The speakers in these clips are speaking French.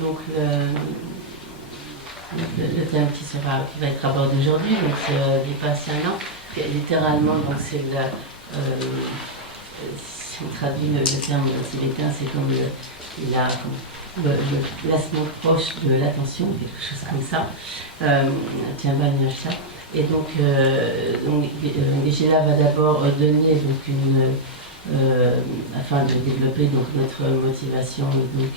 Donc le thème qui va être abordé aujourd'hui, donc c'est Vipassana, littéralement, donc c'est si on traduit le terme tibétain, c'est comme le placement proche de l'attention, quelque chose comme ça, Tianba Nyosha. Et donc Geshe-la va d'abord donner donc afin de développer donc notre motivation, donc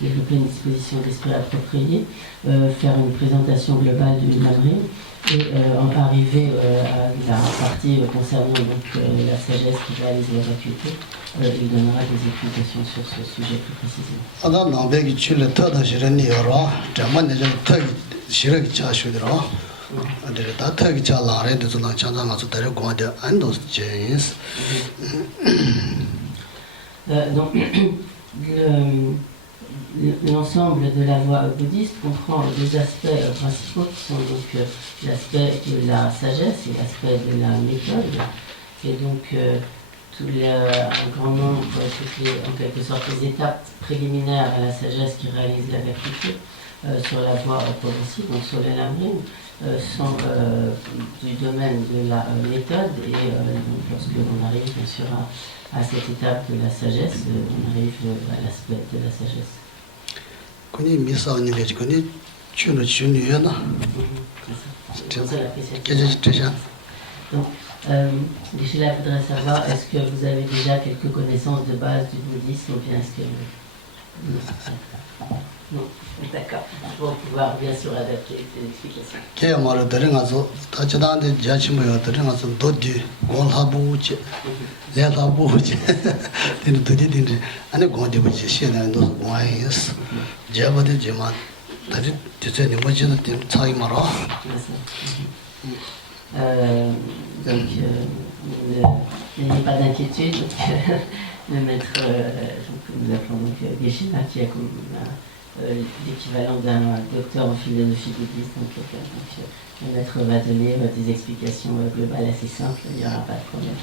développer une disposition d'esprit appropriée, faire une présentation globale du Lamrim et arriver à la partie concernant donc, la sagesse qui réalise la vacuité. Il donnera des explications sur ce sujet plus précisément. Donc, l'ensemble de la voie bouddhiste comprend deux aspects principaux qui sont donc l'aspect de la sagesse et l'aspect de la méthode. Et donc, un grand nombre, en quelque sorte, les étapes préliminaires à la sagesse qui réalise la vacuité sur la voie progressive, donc sur le Lamrim, sont du domaine de la méthode. Et donc, lorsque l'on arrive bien sûr à cette étape de la sagesse, on arrive à l'aspect de la sagesse. Donc, Geshe-la voudrait savoir, est-ce que vous avez déjà quelques connaissances de base du bouddhisme ou bien est-ce que... Non, d'accord. Pour pouvoir bien sûr adapter ces explications. Donc, n'ayez pas d'inquiétude. Le maître, nous appelons donc Geshe-la, qui est comme l'équivalent d'un docteur en philosophie bouddhiste. Donc, le maître va donner des explications globales assez simples, il n'y aura pas de problème.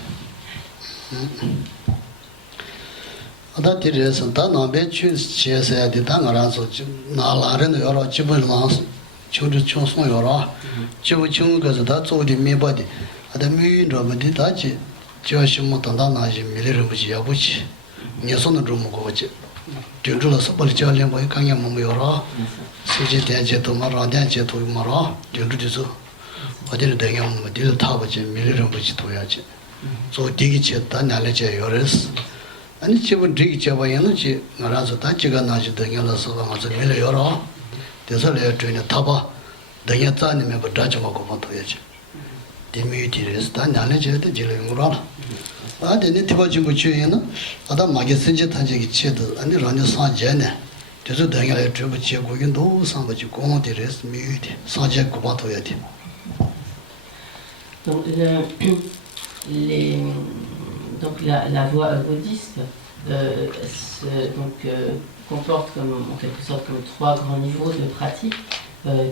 Donc, la voie bouddhiste comporte en quelque sorte comme trois grands niveaux de pratique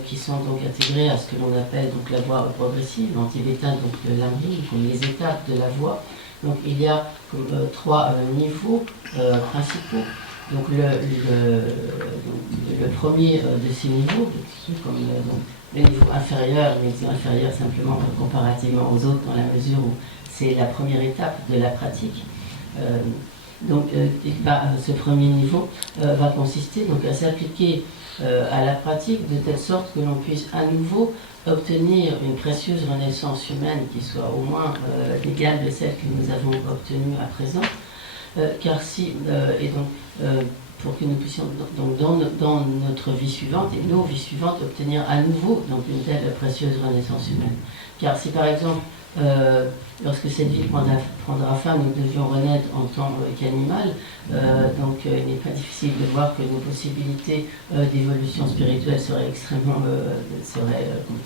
qui sont donc intégrés à ce que l'on appelle donc la voie progressive, en tibétain donc le Lamrim, comme les étapes de la voie. Donc il y a comme trois niveaux principaux. Donc le premier de ces niveaux, comme le niveau inférieur, mais inférieur simplement comparativement aux autres dans la mesure où c'est la première étape de la pratique. Ce premier niveau va consister donc, à s'appliquer à la pratique de telle sorte que l'on puisse à nouveau obtenir une précieuse renaissance humaine qui soit au moins l'égale de celle que nous avons obtenue à présent. pour que nous puissions, donc, dans notre vie suivante et nos vies suivantes, obtenir à nouveau donc, une telle précieuse renaissance humaine. Car si par exemple, lorsque cette vie prendra fin, nous devions renaître en tant qu'animal, donc il n'est pas difficile de voir que nos possibilités d'évolution spirituelle seraient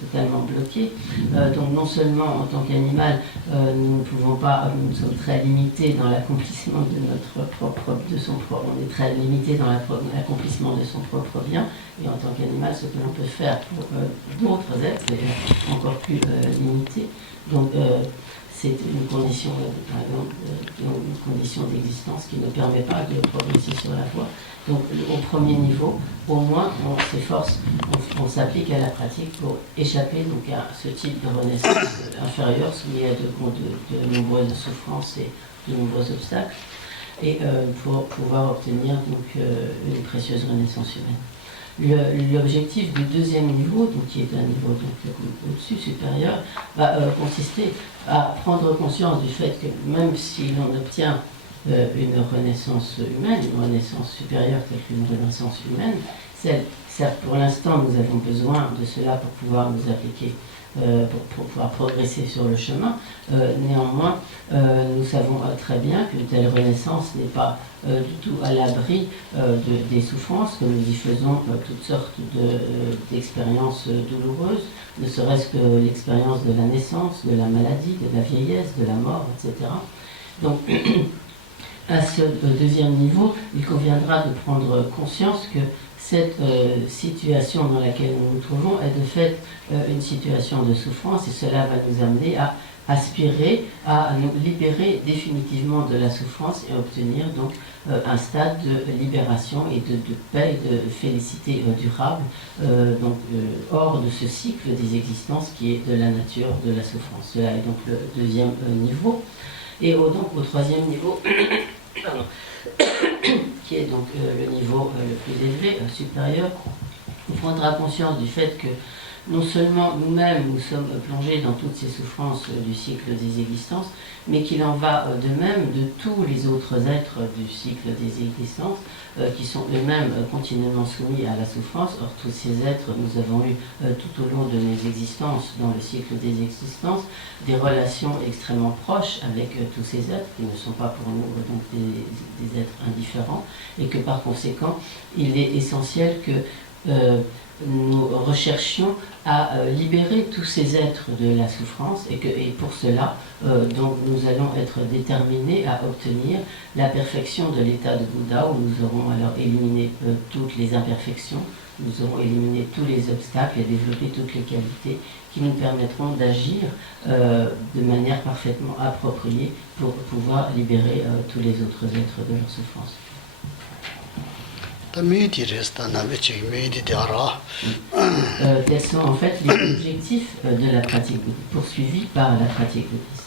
totalement bloquées. Donc non seulement en tant qu'animal, nous sommes très limités dans l'accomplissement on est très limité dans l'accomplissement de son propre bien, et en tant qu'animal, ce que l'on peut faire pour d'autres êtres est encore plus limité. Donc c'est une condition, par exemple, une condition d'existence qui ne permet pas de progresser sur la voie. Donc au premier niveau, au moins on s'efforce, on s'applique à la pratique pour échapper donc, à ce type de renaissance inférieure soumis à de nombreuses souffrances et de nombreux obstacles, et pour pouvoir obtenir donc, une précieuse renaissance humaine. L'objectif du deuxième niveau, donc, qui est un niveau au-dessus, supérieur, va consister à prendre conscience du fait que même si l'on obtient une renaissance humaine, une renaissance supérieure telle qu'une renaissance humaine, certes, pour l'instant, nous avons besoin de cela pour pouvoir nous appliquer, pour pouvoir progresser sur le chemin. Néanmoins, nous savons très bien qu'une telle renaissance n'est pas du tout à l'abri des souffrances, que nous y faisons toutes sortes d'expériences douloureuses, ne serait-ce que l'expérience de la naissance, de la maladie, de la vieillesse, de la mort, etc. Donc, à ce deuxième niveau, il conviendra de prendre conscience que cette situation dans laquelle nous nous trouvons est de fait une situation de souffrance, et cela va nous amener à aspirer à nous libérer définitivement de la souffrance et obtenir donc un stade de libération et de paix et de félicité durable, hors de ce cycle des existences qui est de la nature de la souffrance. Cela est donc le deuxième niveau. Et donc au troisième niveau, qui est donc le niveau le plus élevé, supérieur, on prendra conscience du fait que non seulement nous-mêmes nous sommes plongés dans toutes ces souffrances du cycle des existences, mais qu'il en va de même de tous les autres êtres du cycle des existences, qui sont eux-mêmes continuellement soumis à la souffrance. Or, tous ces êtres, nous avons eu tout au long de nos existences, dans le cycle des existences, des relations extrêmement proches avec tous ces êtres, qui ne sont pas pour nous donc des êtres indifférents, et que par conséquent, il est essentiel que nous recherchions à libérer tous ces êtres de la souffrance, et pour cela, donc, nous allons être déterminés à obtenir la perfection de l'état de Bouddha, où nous aurons alors éliminé toutes les imperfections, nous aurons éliminé tous les obstacles et développé toutes les qualités qui nous permettront d'agir de manière parfaitement appropriée pour pouvoir libérer tous les autres êtres de leur souffrance. Quels sont en fait les objectifs de la pratique bouddhiste, poursuivis par la pratique bouddhiste?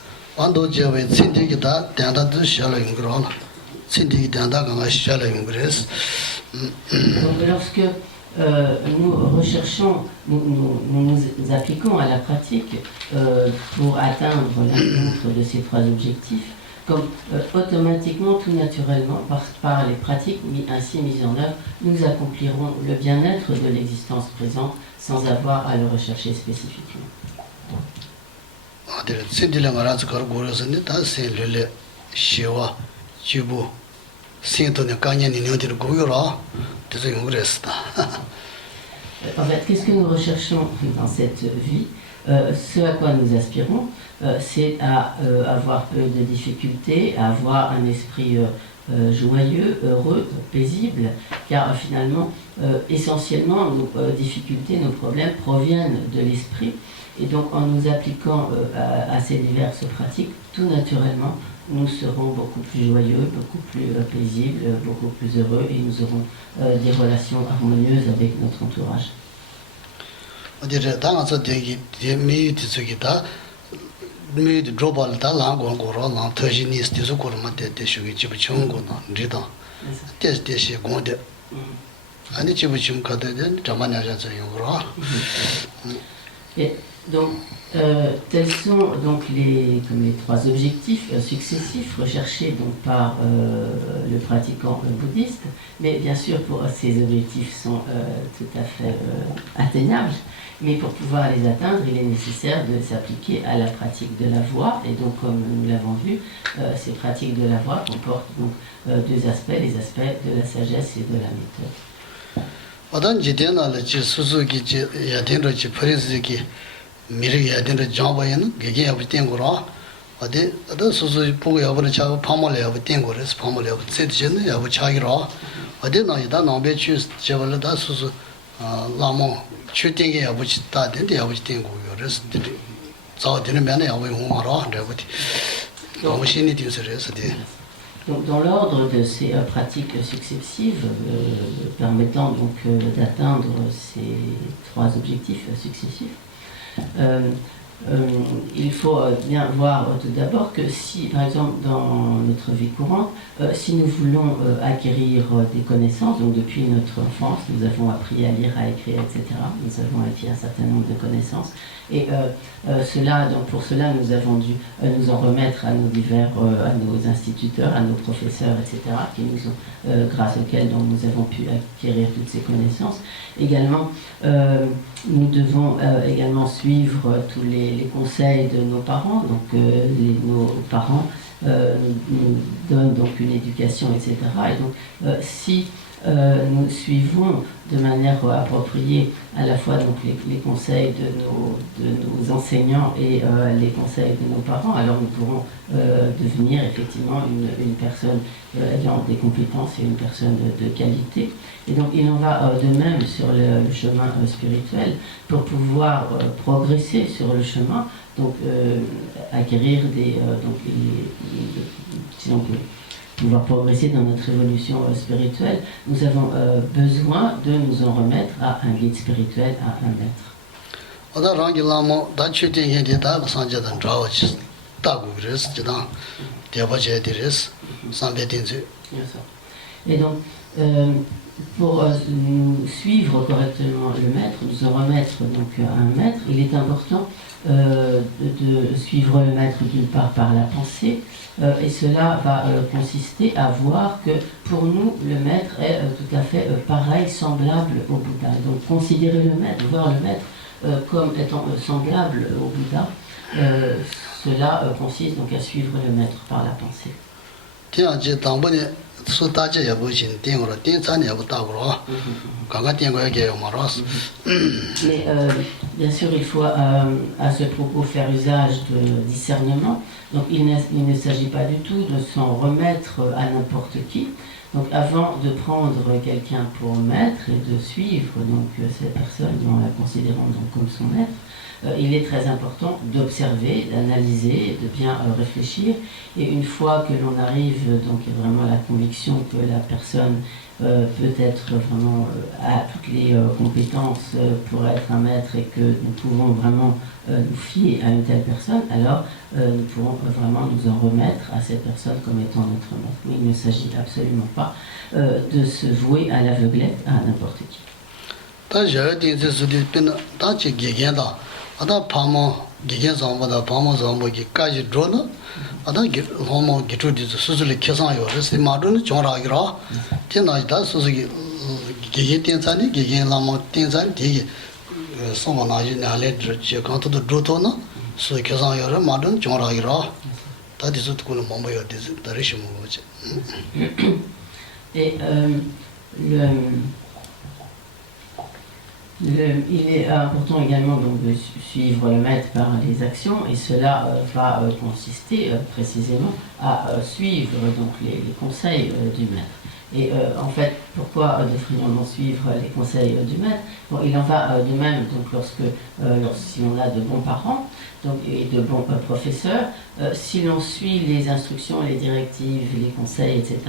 Donc, lorsque nous recherchons, nous appliquons à la pratique pour atteindre l'encontre de ces trois objectifs, comme automatiquement, tout naturellement, par les pratiques ainsi mises en œuvre, nous accomplirons le bien-être de l'existence présente sans avoir à le rechercher spécifiquement. En fait, qu'est-ce que nous recherchons dans cette vie? Ce à quoi nous aspirons, c'est à avoir peu de difficultés, à avoir un esprit joyeux, heureux, paisible, car finalement, essentiellement, nos difficultés, nos problèmes proviennent de l'esprit, et donc en nous appliquant à ces diverses pratiques, tout naturellement, nous serons beaucoup plus joyeux, beaucoup plus paisibles, beaucoup plus heureux, et nous aurons des relations harmonieuses avec notre entourage. Donc, tels sont donc comme les trois objectifs successifs recherchés donc, par le pratiquant bouddhiste, mais bien sûr ces objectifs sont tout à fait atteignables, mais pour pouvoir les atteindre, il est nécessaire de s'appliquer à la pratique de la voie, et donc comme nous l'avons vu, ces pratiques de la voie comportent donc deux aspects, les aspects de la sagesse et de la méthode. 미리 야된의 정보에는 그게 야부 된 거라 어디 소소 보고 야부는 자고 파몰에 야부 된 거라서 파몰에 야부 세드는 야부 차기라 어디 나이다 남배 취 저벌다 소소 라모 취된게 야부 다 된데 야부 된 거여서 자되는 면에 야부 홍하라 그래버디 너무 신이 되어서서 Donc, dans l'ordre de ces pratiques successives permettant donc d'atteindre ces trois objectifs successifs, il faut bien voir tout d'abord que si, par exemple, dans notre vie courante, si nous voulons acquérir des connaissances, donc depuis notre enfance, nous avons appris à lire, à écrire, etc. Nous avons acquis un certain nombre de connaissances. Et donc pour cela, nous avons dû nous en remettre à nos instituteurs, à nos professeurs, etc., qui nous ont, grâce auxquels donc, nous avons pu acquérir toutes ces connaissances. Également, nous devons également suivre tous les conseils de nos parents. Donc, nos parents nous donnent donc une éducation, etc. Et donc, si nous suivons de manière appropriée à la fois donc, les conseils de nos enseignants et les conseils de nos parents, alors nous pourrons devenir effectivement une personne ayant des compétences et une personne de qualité. Et donc il en va de même sur le chemin spirituel. Pour pouvoir progresser sur le chemin, donc acquérir si on peut pouvoir progresser dans notre évolution spirituelle, nous avons besoin de nous en remettre à un guide spirituel, à un maître. Et donc, pour suivre correctement le maître, nous en remettre donc à un maître, il est important de suivre le maître d'une part par la pensée, et cela va consister à voir que pour nous, le maître est tout à fait pareil, semblable au Bouddha. Donc considérer le maître, voir le maître comme étant semblable au Bouddha, cela consiste donc à suivre le maître par la pensée. Mais bien sûr, il faut à ce propos faire usage de discernement. Donc il ne s'agit pas du tout de s'en remettre à n'importe qui. Donc avant de prendre quelqu'un pour maître et de suivre donc, cette personne en la considérant donc, comme son maître, il est très important d'observer, d'analyser, de bien réfléchir. Et une fois que l'on arrive donc vraiment à la conviction que la personne peut être vraiment à toutes les compétences pour être un maître et que nous pouvons vraiment nous fier à une telle personne, alors nous pourrons vraiment nous en remettre à cette personne comme étant notre maître. Mais il ne s'agit absolument pas de se vouer à l'aveuglette à n'importe qui. 아다 파모 기계상보다 파모 상보기 까지 drone 아다 호모 기초디 수술이 계산하여 그래서 마루는 정하기라 전화다 수술이 기계 텐산이 기계 라모 텐산 되게 소모나지 나래 저 간도도 드로토나 수 계산하여 마루는 정하기라 다디서 듣고는 뭐뭐여 되지 다르시 뭐지 Et il est important également donc, de suivre le maître par les actions, et cela va consister précisément à suivre donc, les conseils du maître. Et en fait, pourquoi devrions-nous suivre les conseils du maître? Bon, il en va de même donc, si on a de bons parents donc, et de bons professeurs, si l'on suit les instructions, les directives, les conseils, etc.,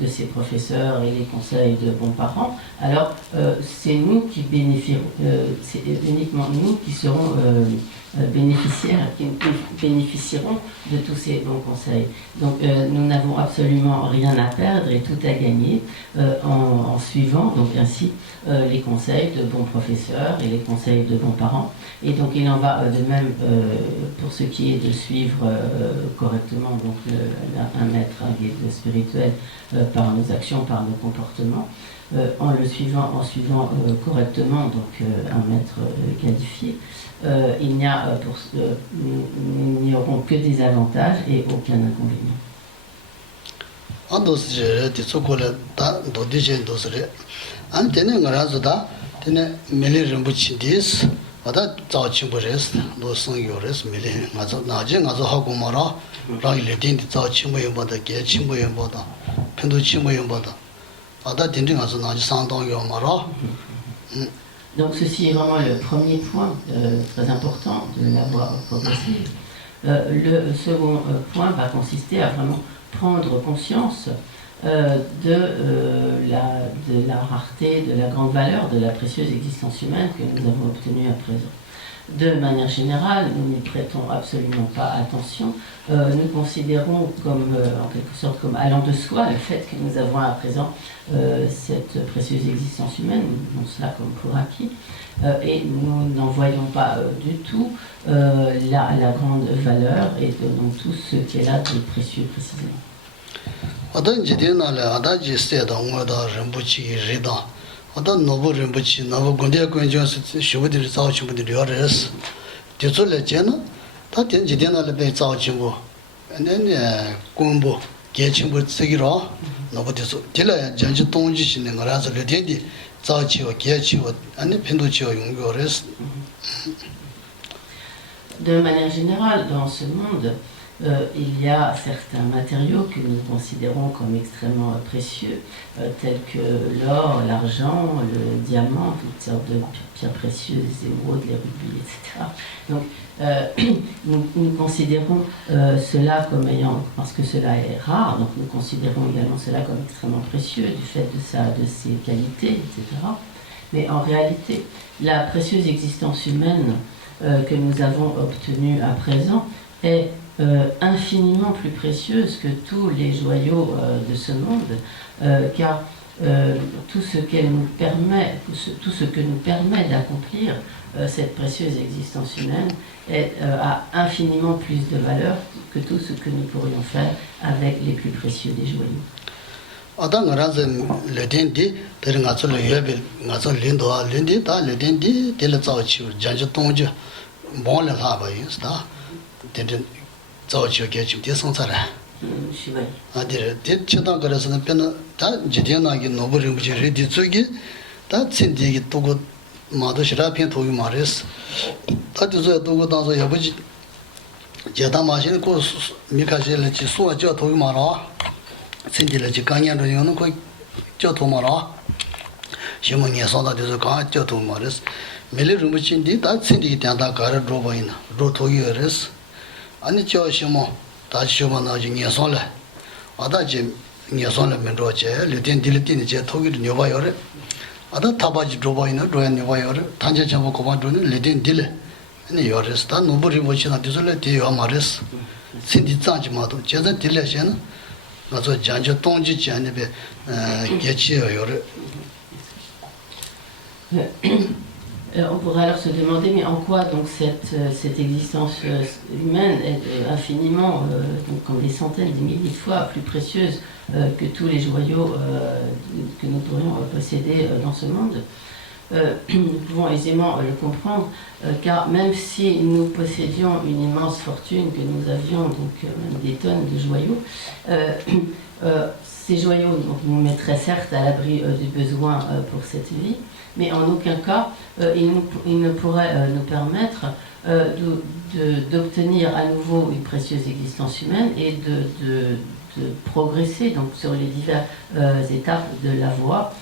de ses professeurs et les conseils de bons parents, alors c'est nous qui bénéficierons, c'est uniquement nous qui serons bénéficiaires, qui bénéficieront de tous ces bons conseils. Donc nous n'avons absolument rien à perdre et tout à gagner en suivant donc ainsi les conseils de bons professeurs et les conseils de bons parents. Et donc il en va de même pour ce qui est de suivre correctement donc un maître, un guide spirituel par nos actions, par nos comportements, en suivant correctement donc un maître qualifié. Il n'y auront que des avantages et aucun inconvénient. Donc ceci est vraiment le premier point très important de la voie progressive. Le second point va consister à vraiment prendre conscience de la rareté, de la grande valeur, de la précieuse existence humaine que nous avons obtenue à présent. De manière générale, nous n'y prêtons absolument pas attention. Nous considérons comme, en quelque sorte, comme allant de soi le fait que nous avons à présent cette précieuse existence humaine, nous voyons cela comme pour acquis, et nous n'en voyons pas du tout la grande valeur et donc tout ce qui est là de précieux précisément. 어떤 노부 림부치 노부 군대 군정스 쇼부들 자오치부들 요레스 뒤줄래제는 다 된지되나를 배 자오치부 안에네 공부 계층부 쓰기로 노부디서 딜라 전지 동지 신는 거라서 르딘디 자오치고 계치고 안에 펜도치고 용고레스. De manière générale, dans ce monde, il y a certains matériaux que nous considérons comme extrêmement précieux, tels que l'or, l'argent, le diamant, toutes sortes de pierres précieuses, les émeraudes, les rubis, etc. Donc, nous considérons cela comme ayant, parce que cela est rare, donc nous considérons également cela comme extrêmement précieux du fait de ses qualités, etc. Mais en réalité, la précieuse existence humaine que nous avons obtenue à présent est infiniment plus précieuse que tous les joyaux de ce monde, car tout ce que nous permet d'accomplir cette précieuse existence humaine a infiniment plus de valeur que tout ce que nous pourrions faire avec les plus précieux des joyaux. 아니 저시모 다시모 나지 녀선래 아다지 녀선래 면로제 르딘딜딘이 제 토기도 녀바요래 아다 타바지 조바이나 로야 녀바요래 단제 잡고 고반도는 르딘딜 아니 요레스다 노브리 모치나 디솔레 디요 마레스 신디 장지마도 제자 딜레션 나저 잔저 동지 지안베 게치요 요래. On pourrait alors se demander, mais en quoi donc cette existence humaine est infiniment, donc comme des centaines, des milliers de fois plus précieuse que tous les joyaux que nous pourrions posséder dans ce monde. Nous pouvons aisément le comprendre, car même si nous possédions une immense fortune, que nous avions donc même des tonnes de joyaux, ces joyaux donc, nous mettraient certes à l'abri du besoin pour cette vie, mais en aucun cas ils ne pourraient nous permettre d'obtenir à nouveau une précieuse existence humaine et de progresser donc, sur les diverses étapes de la voie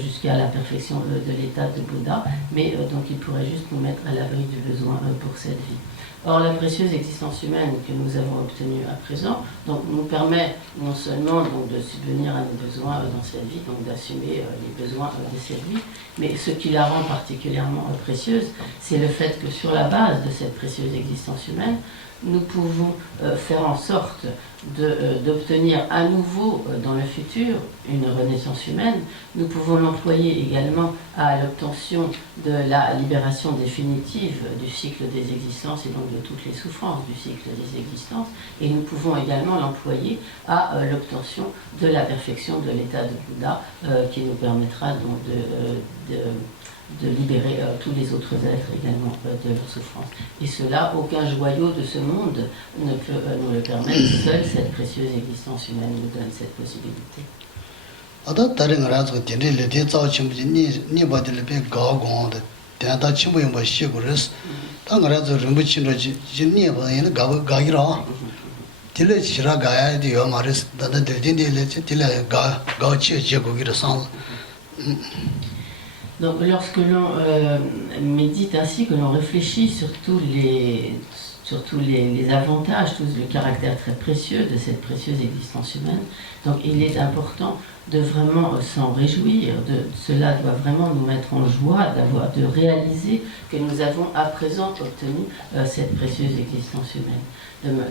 jusqu'à la perfection de l'état de Bouddha, mais donc ils pourraient juste nous mettre à l'abri du besoin pour cette vie. Or, la précieuse existence humaine que nous avons obtenue à présent donc, nous permet non seulement donc, de subvenir à nos besoins dans cette vie, donc d'assumer les besoins de cette vie, mais ce qui la rend particulièrement précieuse, c'est le fait que sur la base de cette précieuse existence humaine, nous pouvons faire en sorte d'obtenir à nouveau dans le futur une renaissance humaine. Nous pouvons l'employer également à l'obtention de la libération définitive du cycle des existences et donc de toutes les souffrances du cycle des existences. Et nous pouvons également l'employer à l'obtention de la perfection de l'état de Bouddha qui nous permettra donc de libérer tous les autres êtres également de leur souffrance. Et cela, aucun joyau de ce monde ne peut nous le permettre. Seule cette précieuse existence humaine nous donne cette possibilité. Donc lorsque l'on médite ainsi, que l'on réfléchit sur tous les avantages, tout le caractère très précieux de cette précieuse existence humaine, donc il est important de vraiment s'en réjouir, cela doit vraiment nous mettre en joie de réaliser que nous avons à présent obtenu cette précieuse existence humaine.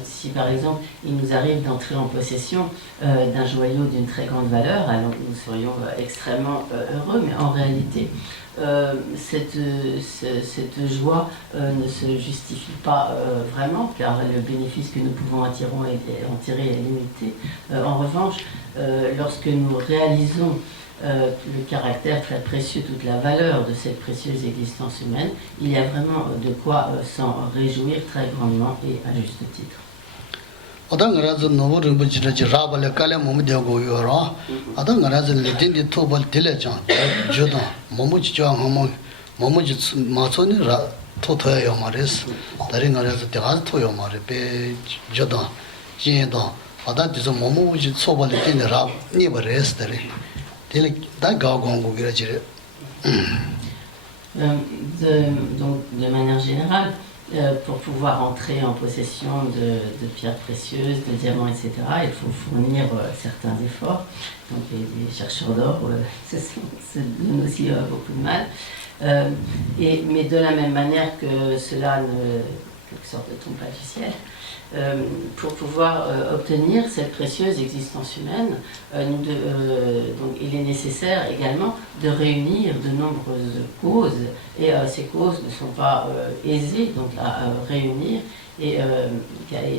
Si par exemple il nous arrive d'entrer en possession d'un joyau d'une très grande valeur, alors nous serions extrêmement heureux, mais en réalité cette joie ne se justifie pas vraiment, car le bénéfice que nous pouvons en tirer est limité. En revanche, lorsque nous réalisons le caractère très précieux, toute la valeur de cette précieuse existence humaine, il y a vraiment de quoi s'en réjouir très grandement et à juste titre. Donc, de manière générale, pour pouvoir entrer en possession de pierres précieuses, de diamants, etc., il faut fournir certains efforts. Donc les chercheurs d'or se donnent aussi beaucoup de mal. Mais de la même manière que cela quelque sorte ne tombe pas du ciel, pour pouvoir obtenir cette précieuse existence humaine, donc il est nécessaire également de réunir de nombreuses causes, et ces causes ne sont pas aisées donc, à réunir, et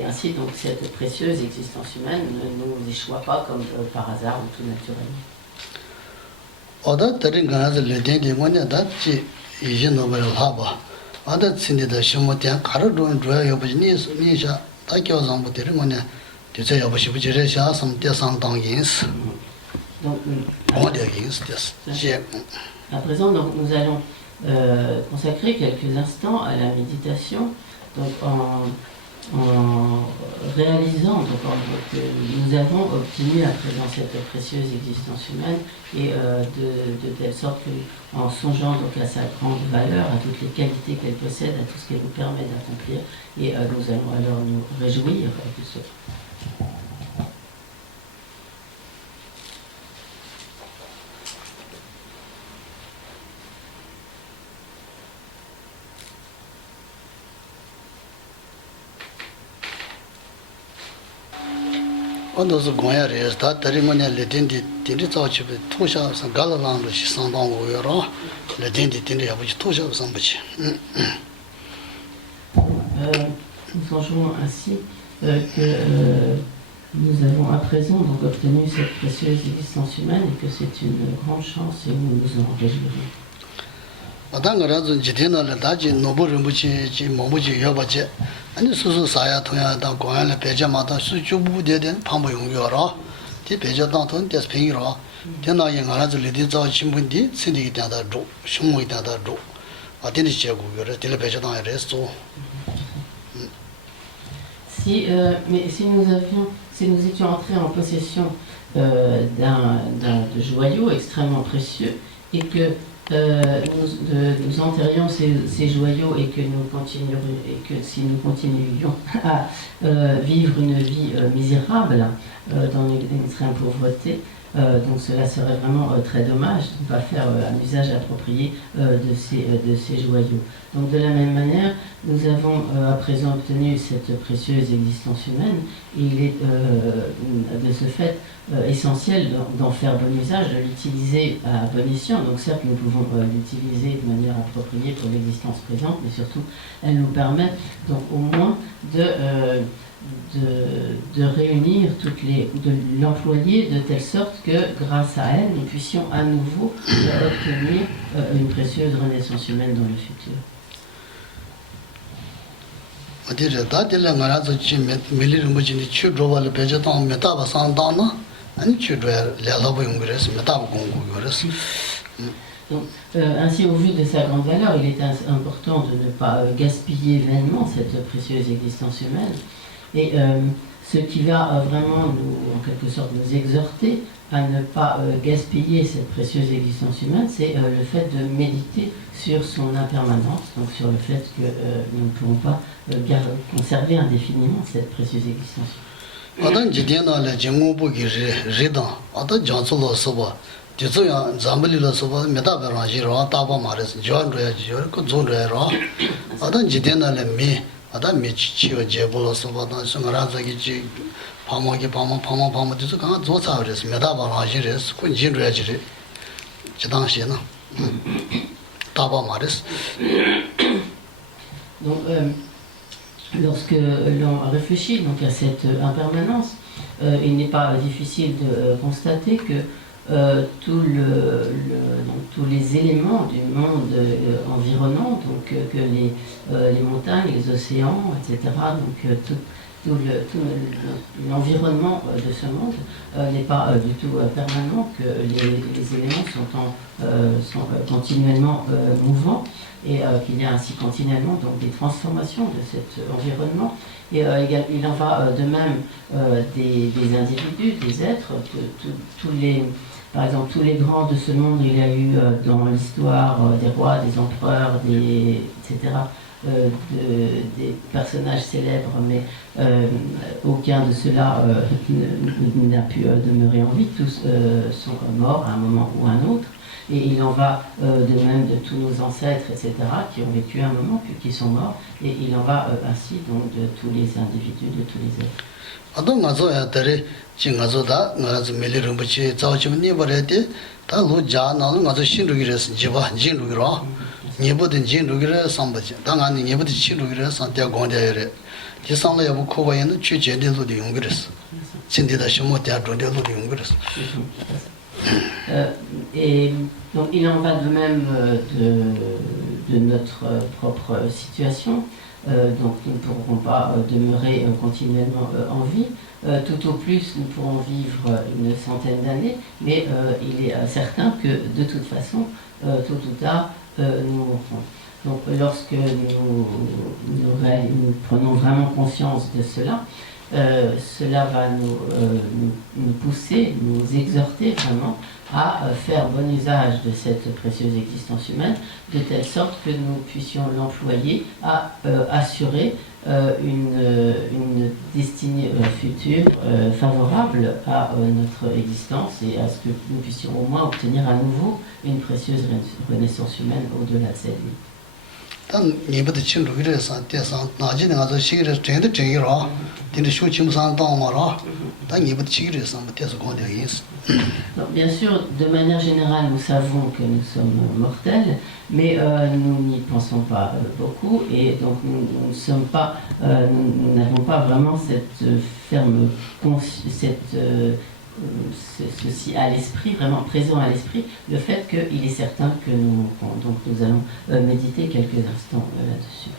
ainsi donc cette précieuse existence humaine ne nous échoue pas comme par hasard ou tout naturellement. Donc, à présent, donc, nous allons consacrer quelques instants à la méditation, donc en réalisant que nous avons obtenu à présent cette précieuse existence humaine, et de telle sorte qu'en songeant donc à sa grande valeur, à toutes les qualités qu'elle possède, à tout ce qu'elle nous permet d'accomplir, et nous allons alors nous réjouir de cela. Those Goya is that the Rimania Ledindi Tinditouch with two shops and Galaland, which is Sandon Goyora, Ledindi Tindia, which two shops on which. Nous songeons ainsi que nous avons à présent donc obtenu cette précieuse existence humaine et que c'est une grande chance et nous nous en réjouirons. Madame Jitina Ladaji, Nobu Rimbuchi, Momuji Yobache, and the Susu Saya Toya, Goyan, Pejamata, Sujubu did in Pambo Yora, the Peja Danton, just Pingra, Tena Yangara, the ladies of Chimbundi, Cindy Dada Do, Shumui Dada Do, or Dennis Chagu, the Peja Resto. Si nous étions entrés en possession d'un joyau extrêmement précieux et que nous enterrions ces joyaux et que si nous continuions à vivre une vie misérable dans une extrême pauvreté, donc cela serait vraiment très dommage de ne pas faire un usage approprié de ces joyaux. Donc de la même manière, nous avons à présent obtenu cette précieuse existence humaine, et il est de ce fait essentiel d'en faire bon usage, de l'utiliser à bon escient. Donc certes, nous pouvons l'utiliser de manière appropriée pour l'existence présente, mais surtout, elle nous permet donc au moins de réunir de l'employer de telle sorte que grâce à elle, nous puissions à nouveau obtenir une précieuse renaissance humaine dans le futur. Donc, ainsi, au vu de sa grande valeur, il est important de ne pas gaspiller vainement cette précieuse existence humaine. Et ce qui va vraiment en quelque sorte, nous exhorter à ne pas gaspiller cette précieuse existence humaine, c'est le fait de méditer sur son impermanence, donc sur le fait que nous ne pouvons pas conserver indéfiniment cette précieuse existence. Donc, lorsque l'on réfléchit donc, à cette impermanence, il n'est pas difficile de constater que tous les éléments du monde environnant, donc que les montagnes, les océans, etc., donc tout l'environnement de ce monde n'est pas du tout permanent, que les éléments sont continuellement mouvants, et qu'il y a ainsi continuellement donc, des transformations de cet environnement. Et il en va de même des individus, des êtres, par exemple, tous les grands de ce monde, il y a eu dans l'histoire des rois, des empereurs, etc., des personnages célèbres, mais aucun de ceux-là n'a pu demeurer en vie, tous sont morts à un moment ou à un autre. Et il en va de même de tous nos ancêtres, etc., qui ont vécu un moment, puis qui sont morts. Et il en va ainsi donc de tous les individus, de tous les êtres. Et donc il en va de même de notre propre situation. Donc nous ne pourrons pas demeurer continuellement en vie. Tout au plus, nous pourrons vivre une centaine d'années, mais il est certain que de toute façon, tôt ou tard, nous mourrons. Donc lorsque nous prenons vraiment conscience de cela, cela va nous pousser, nous exhorter vraiment à faire bon usage de cette précieuse existence humaine, de telle sorte que nous puissions l'employer à assurer une destinée future favorable à notre existence, et à ce que nous puissions au moins obtenir à nouveau une précieuse renaissance humaine au-delà de cette vie. Donc, bien sûr, de manière générale, nous savons que nous sommes mortels, mais nous n'y pensons pas beaucoup, et donc nous n'avons pas vraiment cette ferme ceci à l'esprit, vraiment présent à l'esprit, le fait qu'il est certain que nous allons méditer quelques instants là-dessus.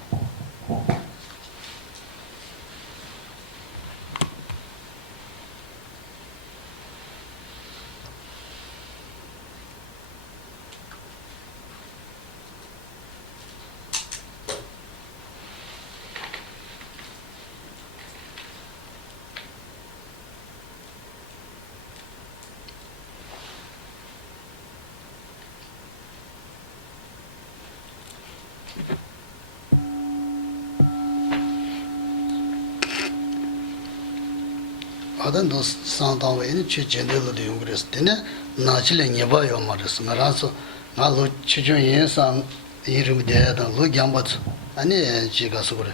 아단 도 상당히 취진들도 되고 그랬을 때는 나치를 예봐요 말았어. 나라서 나로 취준 인상 이름 대다 로기한바츠 아니 지가서 그래.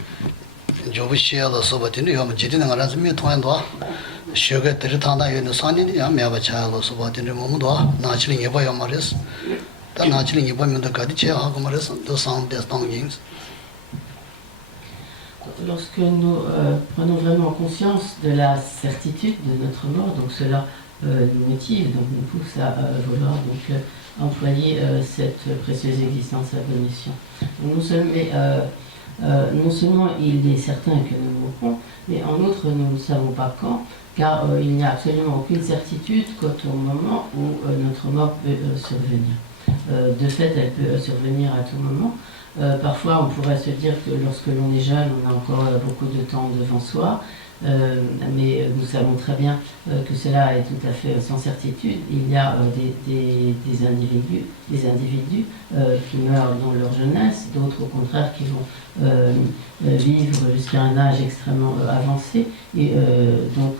조부시야도 소바티는 요 지리는 알아서 미 통한도 쉬게 들타나 있는 산이니 야매바 차로 소바티는 몸도 나치를 예봐요 말았어. 다 나치를 예봐면도 가디 제하고 말았어. 또 상대 당긴 Lorsque nous prenons vraiment conscience de la certitude de notre mort, donc cela nous motive, donc nous pousse à vouloir donc, employer cette précieuse existence à bon escient. Donc, non seulement il est certain que nous mourrons, mais en outre nous ne savons pas quand, car il n'y a absolument aucune certitude quant au moment où notre mort peut survenir. De fait, elle peut survenir à tout moment. Parfois, on pourrait se dire que lorsque l'on est jeune, on a encore beaucoup de temps devant soi, mais nous savons très bien que cela est tout à fait sans certitude. Il y a des individus qui meurent dans leur jeunesse, d'autres au contraire qui vont vivre jusqu'à un âge extrêmement avancé. Et donc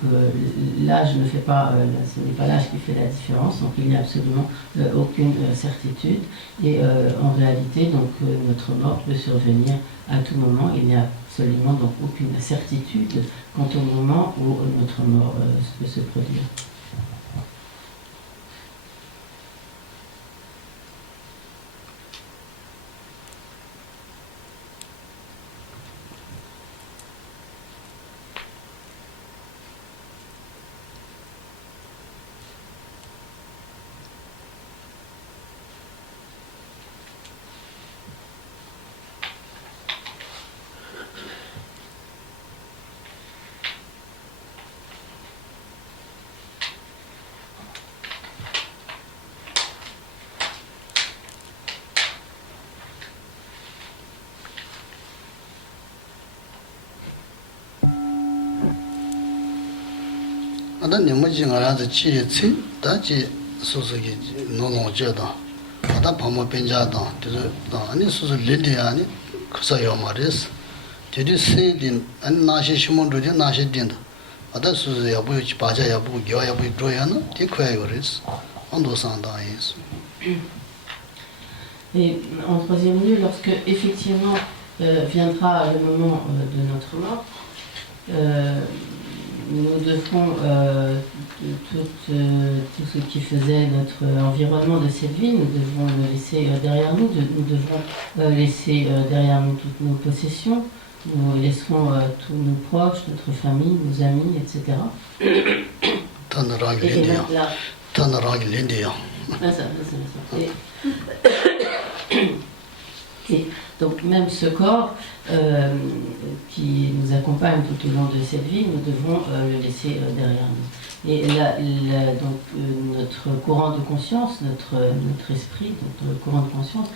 l'âge ne fait pas, ce n'est pas l'âge qui fait la différence, donc il n'y a absolument aucune certitude. Et en réalité, donc notre mort peut survenir à tout moment. Il n'y a absolument donc aucune certitude quant au moment où notre mort peut se produire. 아다 님무지 알아서 지치 다지 소소기 노노제다 아다 밤에 벤자다 그래서 아니 소소 린디 아니 그서요 말이스 제디 세딘 안 나시 시몬도지 나시 딘다 아다 소소 야부지 바자 야부 겨 야부 조야는 디코야 그랬어 언도 상당히스 Et en troisième lieu, lorsque effectivement viendra le moment de notre mort, nous devrons tout ce qui faisait notre environnement de cette vie, nous devons le laisser derrière nous, nous devrons laisser derrière nous toutes nos possessions, nous laisserons tous nos proches, notre famille, nos amis, etc. Et donc là, et donc même ce corps qui nous accompagne tout au long de cette vie, nous devons le laisser derrière nous. Et donc, notre courant de conscience, notre esprit, donc le courant de conscience,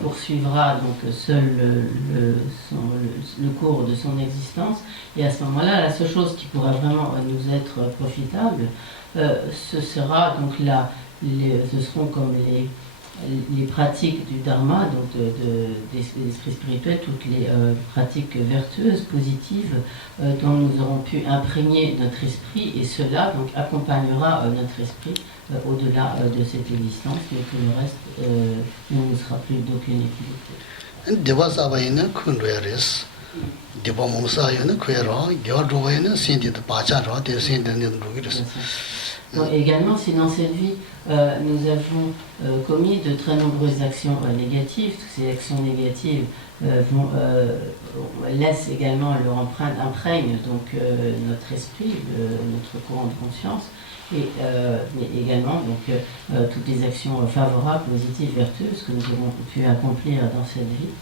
poursuivra donc seul le cours de son existence. Et à ce moment-là, la seule chose qui pourra vraiment nous être profitable, ce sera donc ce seront comme les pratiques du dharma, donc de l'esprit spirituel, toutes les pratiques vertueuses, positives, dont nous aurons pu imprégner notre esprit, et cela donc accompagnera notre esprit au-delà de cette existence, mais que le reste ne sera plus d'aucune utilité. Bon, également, si dans cette vie, nous avons commis de très nombreuses actions négatives, toutes ces actions négatives laissent également leur empreinte, imprègnent donc notre esprit, notre courant de conscience, mais également donc, toutes les actions favorables, positives, vertueuses que nous avons pu accomplir dans cette vie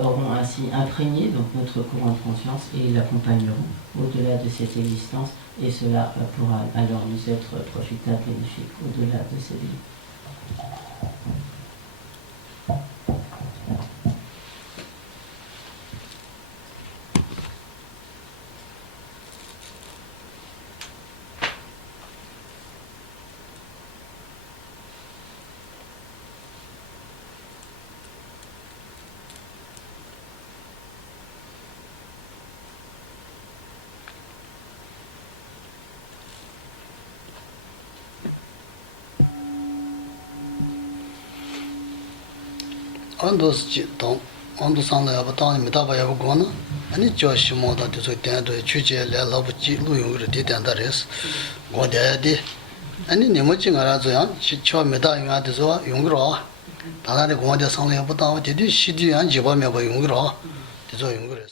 auront ainsi imprégné donc, notre courant de conscience et l'accompagneront au-delà de cette existence, et cela pourra alors nous être profitable, bénéfique au-delà de cette vie. 안도 상나 야부 땅에 메다바 야부 거나 아니 저 심어다 저 때도 주제 레라부지 루용으로 대단다레스 고대디 아니 네모징 알아줘야 저 메다 용아도서 용으로 다다리 공원에 상나 야부 땅에 되디 시디 안 집어면 봐 용으로 저 용으로